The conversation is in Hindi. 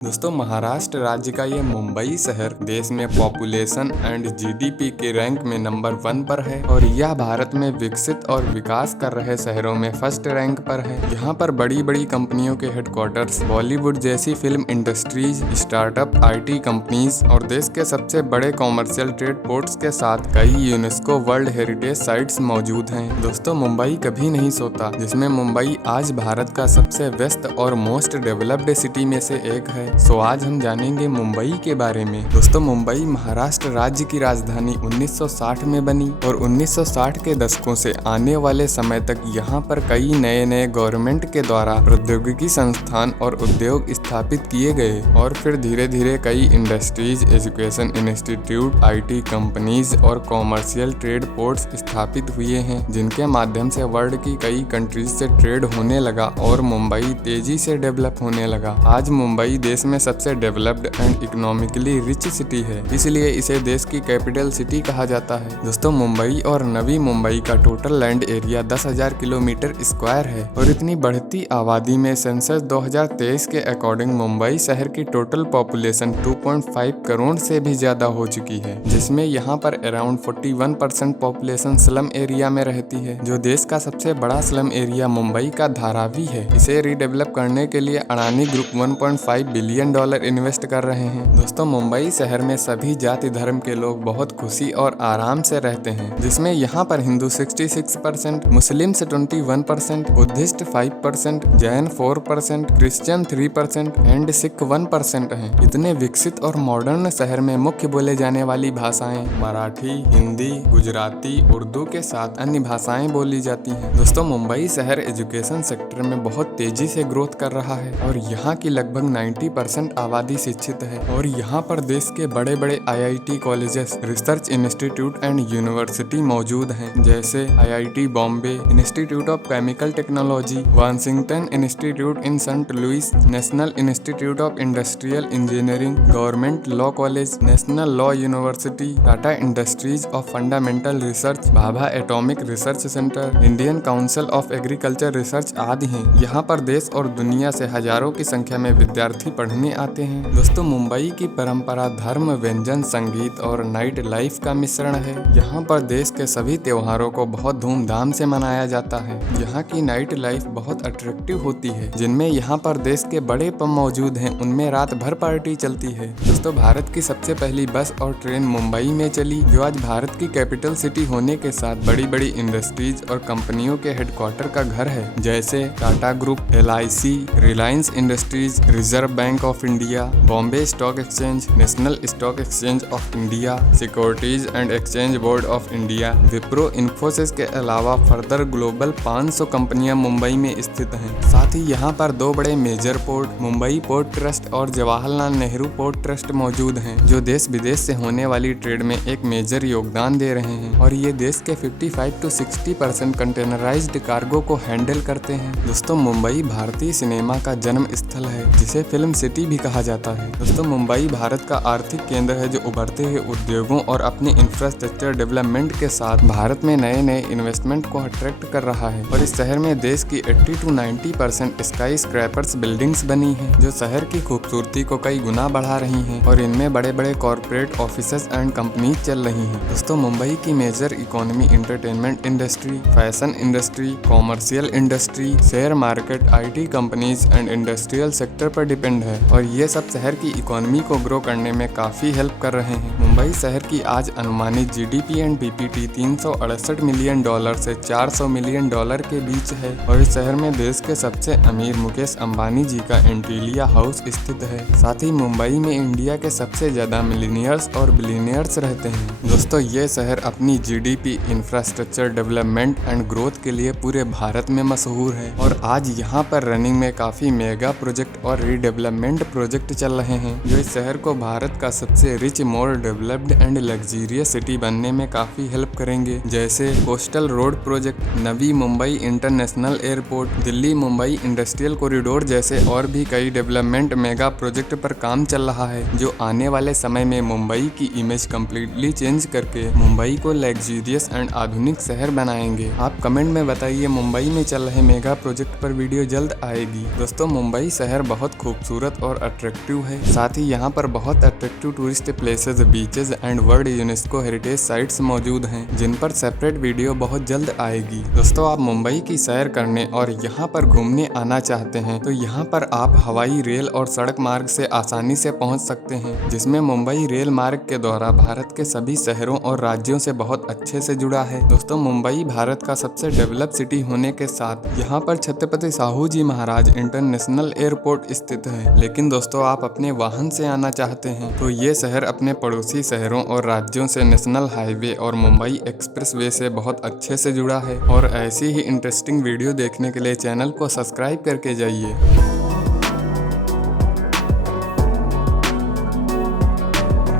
दोस्तों, महाराष्ट्र राज्य का ये मुंबई शहर देश में पॉपुलेशन एंड जीडीपी के रैंक में नंबर 1 पर है और यह भारत में विकसित और विकास कर रहे शहरों में फर्स्ट रैंक पर है। यहाँ पर बड़ी बड़ी कंपनियों के हेडक्वार्टर्स, बॉलीवुड जैसी film industries, startup, IT companies और देश के सबसे बड़े कॉमर्शियल ट्रेड पोर्ट्स के साथ कई यूनेस्को वर्ल्ड हेरिटेज साइट्स मौजूद हैं। दोस्तों, मुंबई कभी नहीं सोता, जिसमें मुंबई आज भारत का सबसे व्यस्त और मोस्ट डेवलप्ड सिटी में से एक है। सो आज हम जानेंगे मुंबई के बारे में। दोस्तों, मुंबई महाराष्ट्र राज्य की राजधानी 1960 में बनी और 1960 के दशकों से आने वाले समय तक यहाँ पर कई नए नए गवर्नमेंट के द्वारा प्रौद्योगिकी संस्थान और उद्योग स्थापित किए गए और फिर धीरे धीरे कई industries, education institute, IT companies और कॉमर्शियल ट्रेड पोर्ट्स स्थापित हुए हैं, जिनके माध्यम से वर्ल्ड की कई कंट्रीज से ट्रेड होने लगा और मुंबई तेजी से डेवलप होने लगा। आज मुंबई देश में सबसे developed and economically rich city है, इसलिए इसे देश की कैपिटल सिटी कहा जाता है। दोस्तों, मुंबई और नवी मुंबई का total land area 10,000 kilometre square है और इतनी बढ़ती आबादी में सेंसस 2023 के अकॉर्डिंग मुंबई शहर की टोटल पॉपुलेशन 2.5 करोड़ से भी ज्यादा हो चुकी है, जिसमें यहाँ पर अराउंड 41% पॉपुलेशन स्लम एरिया में रहती है। जो देश का सबसे बड़ा स्लम एरिया मुंबई का धारावी है, इसे रीडेवलप करने के लिए अडानी ग्रुप $1.5 बिलियन इन्वेस्ट कर रहे हैं। दोस्तों, मुंबई शहर में सभी जाति धर्म के लोग बहुत खुशी और आराम से रहते हैं, जिसमें यहाँ पर Hindu 66%, Muslims 21%, Buddhist 5%, Jain 4%, Christian 3% and Sikh 1% हैं। इतने विकसित और मॉडर्न शहर में मुख्य बोले जाने वाली भाषाएं मराठी, हिंदी, गुजराती, उर्दू के साथ अन्य भाषाएं बोली जाती हैं। दोस्तों, मुंबई शहर एजुकेशन सेक्टर में बहुत तेजी से ग्रोथ कर रहा है और यहाँ की लगभग 90% आबादी शिक्षित है और यहाँ पर देश के बड़े बड़े IIT colleges, research institute and university मौजूद हैं, जैसे IIT Bombay, institute of chemical technology, Washington institute in saint Louis, national institute of industrial engineering, government law college, national law university, Tata industries of fundamental research, Bhabha atomic research centre, Indian council of agriculture research आदि हैं। यहाँ पर देश और दुनिया से हजारों की संख्या में विद्यार्थी पढ़ने आते हैं। दोस्तों, मुंबई की परंपरा धर्म, व्यंजन, संगीत और नाइट लाइफ का मिश्रण है। यहाँ पर देश के सभी त्योहारों को बहुत धूमधाम से मनाया जाता है। यहाँ की नाइट लाइफ बहुत अट्रैक्टिव होती है, जिनमें यहाँ पर देश के बड़े पब मौजूद हैं, उनमें रात भर पार्टी चलती है। दोस्तों, भारत की सबसे पहली बस और ट्रेन मुंबई में चली, जो आज भारत की कैपिटल सिटी होने के साथ बड़ी बड़ी इंडस्ट्रीज और कंपनियों के हेडक्वार्टर का घर है, जैसे Tata group, LIC, Reliance industries, reserve bank of India, Bombay stock exchange, national stock exchange of India, securities and exchange board of India, Wipro, Infosys के अलावा फर्दर ग्लोबल 500 कंपनियां मुंबई में स्थित हैं। साथ ही यहाँ पर दो बड़े major port, Mumbai port trust और जवाहरलाल नेहरू पोर्ट ट्रस्ट मौजूद हैं, जो देश विदेश से होने वाली ट्रेड में एक मेजर योगदान दे रहे हैं और ये देश के 55 to 60% कंटेनराइज्ड कार्गो को हैंडल करते हैं। दोस्तों, मुंबई भारतीय सिनेमा का जन्म स्थल है, जिसे फिल्म सिटी भी कहा जाता है। दोस्तों, मुंबई भारत का आर्थिक केंद्र है, जो उभरते हुए उद्योगों और अपने इंफ्रास्ट्रक्चर डेवलपमेंट के साथ भारत में नए नए इन्वेस्टमेंट को अट्रैक्ट कर रहा है और इस शहर में देश की 80 to 90% स्काई स्क्रैपर्स बिल्डिंग्स बनी हैं, जो शहर की खूबसूरती को कई गुना बढ़ा रही हैं और इनमें बड़े बड़े कॉर्पोरेट ऑफिसेज एंड कंपनी चल रही हैं। दोस्तों, मुंबई की major economy entertainment industry, fashion industry, commercial industry, share market, IT companies and industrial sector पर डिपेंड है और ये सब शहर की इकोनॉमी को ग्रो करने में काफी हेल्प कर रहे हैं। मुंबई शहर की आज अनुमानित जीडीपी एंड पीपीटी $368 मिलियन से $400 मिलियन के बीच है और इस शहर में देश के सबसे अमीर मुकेश अंबानी जी का एंटीलिया हाउस स्थित है। साथ ही मुंबई में इंडिया के सबसे ज्यादा मिलीनियर्स और बिलियनियर्स रहते हैं। दोस्तों, ये शहर अपनी GDP, infrastructure development and growth के लिए पूरे भारत में मशहूर है और आज यहाँ पर रनिंग में काफी मेगा प्रोजेक्ट और रीडेवलपमेंट प्रोजेक्ट चल रहे हैं, जो इस शहर को भारत का सबसे rich, more developed and luxurious city बनने में काफी हेल्प करेंगे, जैसे coastal road project, Navi Mumbai international airport, Delhi Mumbai industrial corridor जैसे और भी कई डेवलपमेंट मेगा प्रोजेक्ट पर काम चल रहा है, जो आने वाले समय में मुंबई की इमेज कम्प्लीटली चेंज करके मुंबई को लग्जरियस एंड आधुनिक शहर बनाएंगे। आप कमेंट में बताइए, मुंबई में चल रहे मेगा प्रोजेक्ट पर वीडियो जल्द आएगी। दोस्तों, मुंबई शहर बहुत खूबसूरत खूबसूरत और अट्रैक्टिव है। साथ ही यहाँ पर बहुत attractive tourist places, beaches and world UNESCO heritage sites मौजूद हैं, जिन पर सेपरेट वीडियो बहुत जल्द आएगी। दोस्तों, आप मुंबई की सैर करने और यहाँ पर घूमने आना चाहते हैं तो यहाँ पर आप हवाई, रेल और सड़क मार्ग से आसानी से पहुँच सकते हैं, जिसमें मुंबई रेल मार्ग के द्वारा भारत के सभी शहरों और राज्यों से बहुत अच्छे से जुड़ा है। दोस्तों, मुंबई भारत का सबसे डेवलप सिटी होने के साथ यहाँ पर छत्रपति साहू जी महाराज इंटरनेशनल एयरपोर्ट स्थित है। लेकिन दोस्तों, आप अपने वाहन से आना चाहते हैं तो ये शहर अपने पड़ोसी शहरों और राज्यों से नेशनल हाईवे और मुंबई एक्सप्रेसवे से बहुत अच्छे से जुड़ा है। और ऐसी ही इंटरेस्टिंग वीडियो देखने के लिए चैनल को सब्सक्राइब करके जाइए।